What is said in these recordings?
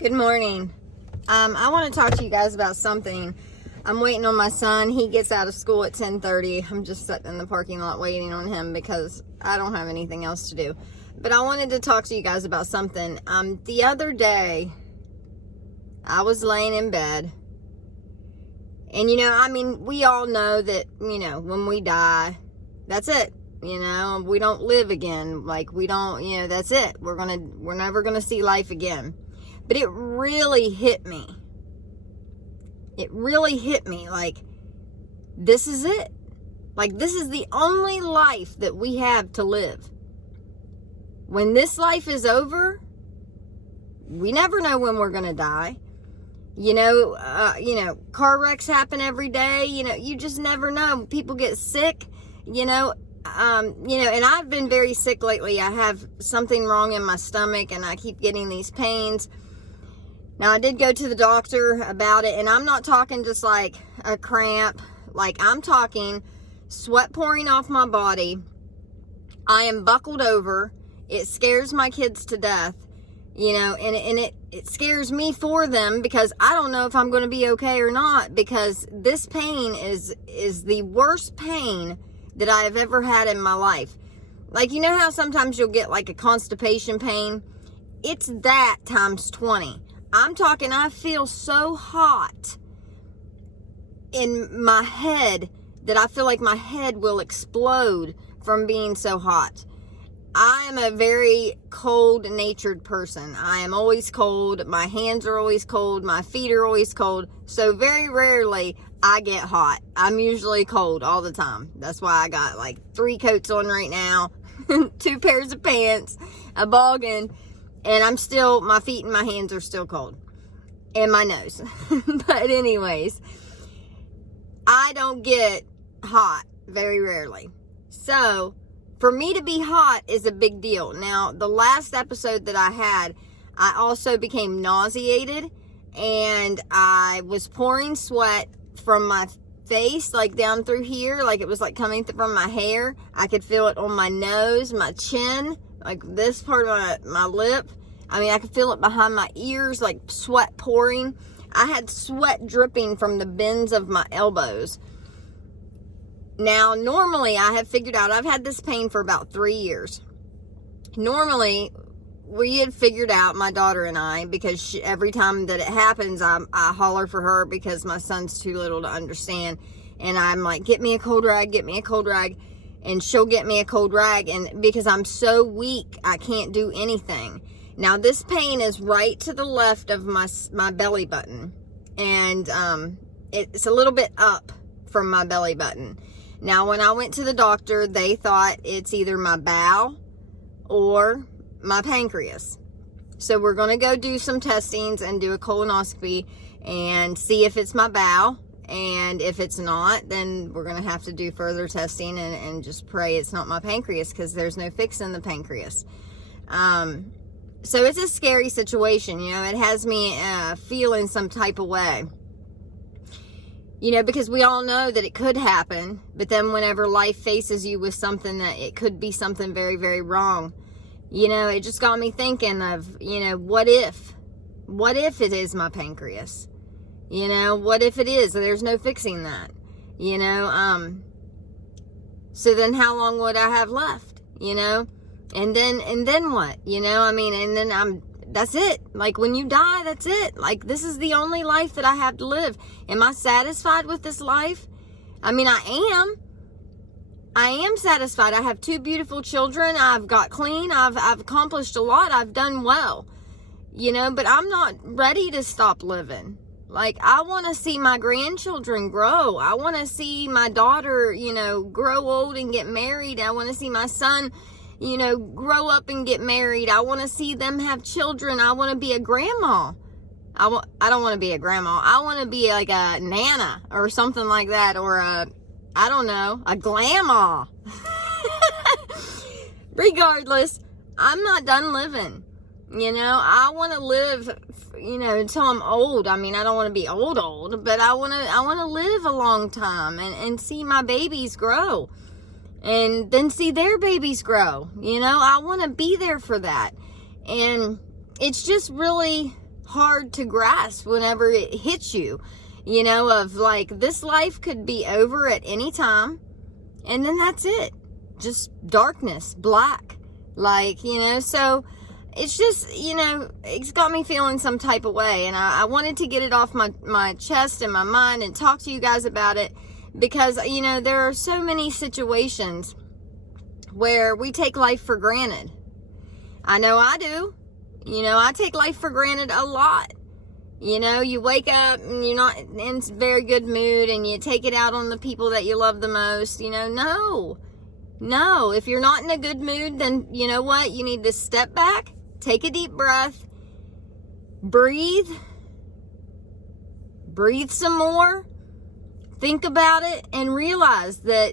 Good morning. I want to talk to you guys about something. I'm waiting on my son. He gets out of school at 10:30. I'm just sitting in the parking lot waiting on him because I don't have anything else to do. But I wanted to talk to you guys about something. The other day, I was laying in bed. And, we all know that, when we die, that's it. We don't live again. That's it. We're never going to see life again. But it really hit me. This is it. This is the only life that we have to live. When this life is over, we never know when we're going to die. Car wrecks happen every day. You just never know. People get sick, and I've been very sick lately. I have something wrong in my stomach and I keep getting these pains. Now, I did go to the doctor about it, and I'm not talking just like a cramp. I'm talking sweat pouring off my body. I am buckled over. It scares my kids to death, and it scares me for them because I don't know if I'm going to be okay or not, because this pain is the worst pain that I have ever had in my life. How sometimes you'll get a constipation pain? It's that times 20. I'm talking, I feel so hot in my head that I feel like my head will explode from being so hot. I am a very cold-natured person. I am always cold. My hands are always cold. My feet are always cold. So very rarely I get hot. I'm usually cold all the time. That's why I got 3 coats on right now, 2 pairs of pants, a boggin, and my feet and my hands are still cold. And my nose. But anyways, I don't get hot very rarely. So, for me to be hot is a big deal. Now, the last episode that I had, I also became nauseated. And I was pouring sweat from my face, down through here. It was coming from my hair. I could feel it on my nose, my chin, this part of my lip. I could feel it behind my ears, sweat pouring. I had sweat dripping from the bends of my elbows. Now, normally, I have figured out, I've had this pain for about 3 years. Normally, we had figured out, my daughter and I, because every time that it happens, I holler for her because my son's too little to understand. And I'm like, get me a cold rag, get me a cold rag. And she'll get me a cold rag. And because I'm so weak, I can't do anything. Now, this pain is right to the left of my belly button. And it's a little bit up from my belly button. Now, when I went to the doctor, they thought it's either my bowel or my pancreas. So we're going to go do some testings and do a colonoscopy and see if it's my bowel. And if it's not, then we're going to have to do further testing and just pray it's not my pancreas, because there's no fixing the pancreas. So it's a scary situation, it has me feeling some type of way. Because we all know that it could happen, but then whenever life faces you with something that it could be something very, very wrong, it just got me thinking of, what if it is my pancreas? What if it is? There's no fixing that, so then how long would I have left, And then what? And then that's it. When you die, that's it. This is the only life that I have to live. Am I satisfied with this life? I am satisfied. I have 2 beautiful children. I've got clean. I've accomplished a lot. I've done well, but I'm not ready to stop living. I want to see my grandchildren grow. I want to see my daughter, grow old and get married. I want to see my son, grow up and get married. I want to see them have children. I want to be a grandma. I don't want to be a grandma. I want to be a nana or something like that. Or a glamma. Regardless, I'm not done living. I want to live, until I'm old. I don't want to be old, but I want to live a long time and see my babies grow. And then see their babies grow. I want to be there for that. And it's just really hard to grasp whenever it hits you, you know, of like, this life could be over at any time, and then that's it. Just darkness, black, like, you know. So it's just, you know, it's got me feeling some type of way, and I wanted to get it off my chest and my mind and talk to you guys about it, because, you know, there are so many situations where we take life for granted. I know I do. You know, I take life for granted a lot. You know, you wake up and you're not in a very good mood and you take it out on the people that you love the most. You know, no. If you're not in a good mood, then you know what? You need to step back, take a deep breath, breathe some more, think about it, and realize that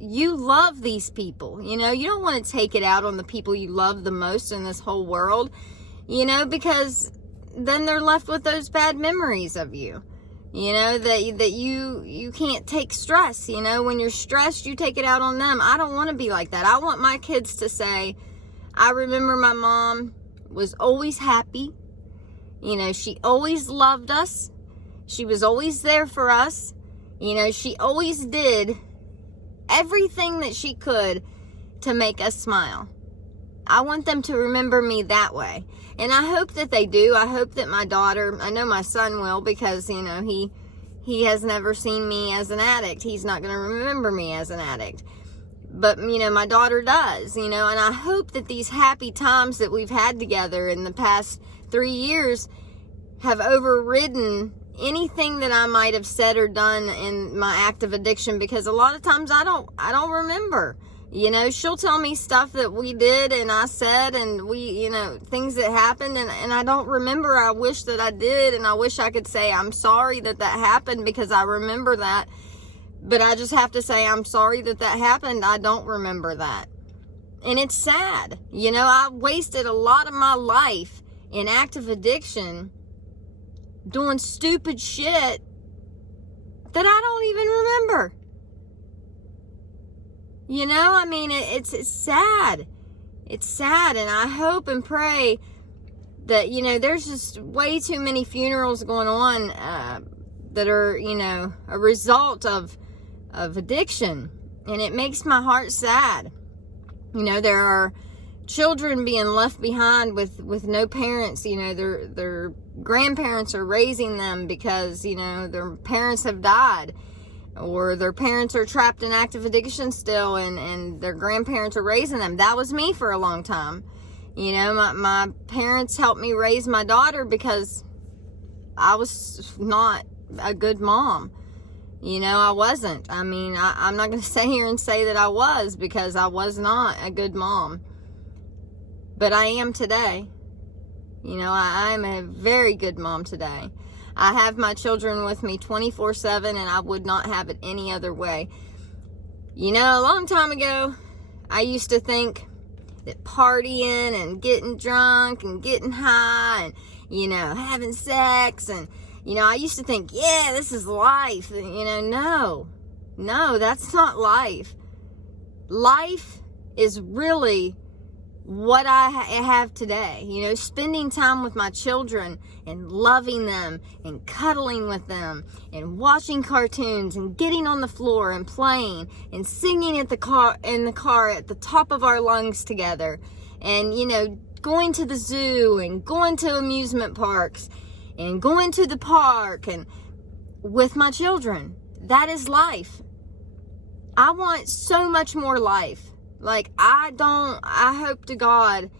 you love these people. You know, you don't want to take it out on the people you love the most in this whole world, you know, because then they're left with those bad memories of you, you know, that you can't take stress. You know, when you're stressed, you take it out on them. I don't want to be like that. I want my kids to say, I remember my mom was always happy. You know, she always loved us. She was always there for us. You know, she always did everything that she could to make us smile. I want them to remember me that way. And I hope that they do. I hope that my daughter, I know my son will, because, you know, he has never seen me as an addict. He's not going to remember me as an addict. But, you know, my daughter does, you know, and I hope that these happy times that we've had together in the past 3 years have overridden anything that I might have said or done in my active addiction, because a lot of times I don't remember. You know, she'll tell me stuff that we did and I said, and we, you know, things that happened, and I don't remember. I wish that I did, and I wish I could say I'm sorry that happened, because I remember that. But I just have to say I'm sorry that happened. I don't remember that. And it's sad. You know, I wasted a lot of my life in active addiction doing stupid shit that I don't even remember. You know, I mean, it's sad. It's sad, and I hope and pray that, you know, there's just way too many funerals going on that are, you know, a result of addiction, and it makes my heart sad. You know, there are children being left behind with no parents. You know, their grandparents are raising them because, you know, their parents have died, or their parents are trapped in active addiction still, and their grandparents are raising them. That was me for a long time. You know, my parents helped me raise my daughter because I was not a good mom. You know, I wasn't. I mean, I'm not going to sit here and say that I was, because I was not a good mom. But I am today. You know, I am a very good mom today. I have my children with me 24/7, and I would not have it any other way. You know, a long time ago, I used to think that partying and getting drunk and getting high and, you know, having sex and, you know, I used to think, yeah, this is life. You know, no, that's not life. Life is really what I have today. You know, spending time with my children and loving them and cuddling with them and watching cartoons and getting on the floor and playing and singing in the car at the top of our lungs together, and, you know, going to the zoo and going to amusement parks and going to the park and with my children. That is life. I want so much more life. Like, I hope to God,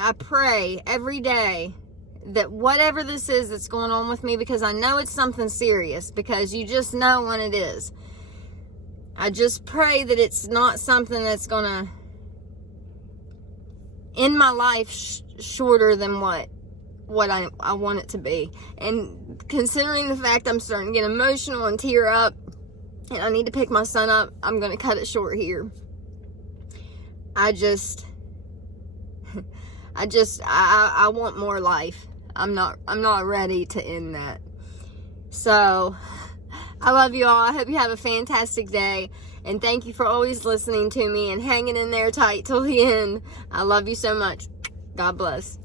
I pray every day that whatever this is that's going on with me, because I know it's something serious, because you just know when it is. I just pray that it's not something that's going to end my life shorter than what I want it to be. And considering the fact I'm starting to get emotional and tear up, and I need to pick my son up, I'm going to cut it short here. I want more life. I'm not ready to end that. So, I love you all. I hope you have a fantastic day. And thank you for always listening to me and hanging in there tight till the end. I love you so much. God bless.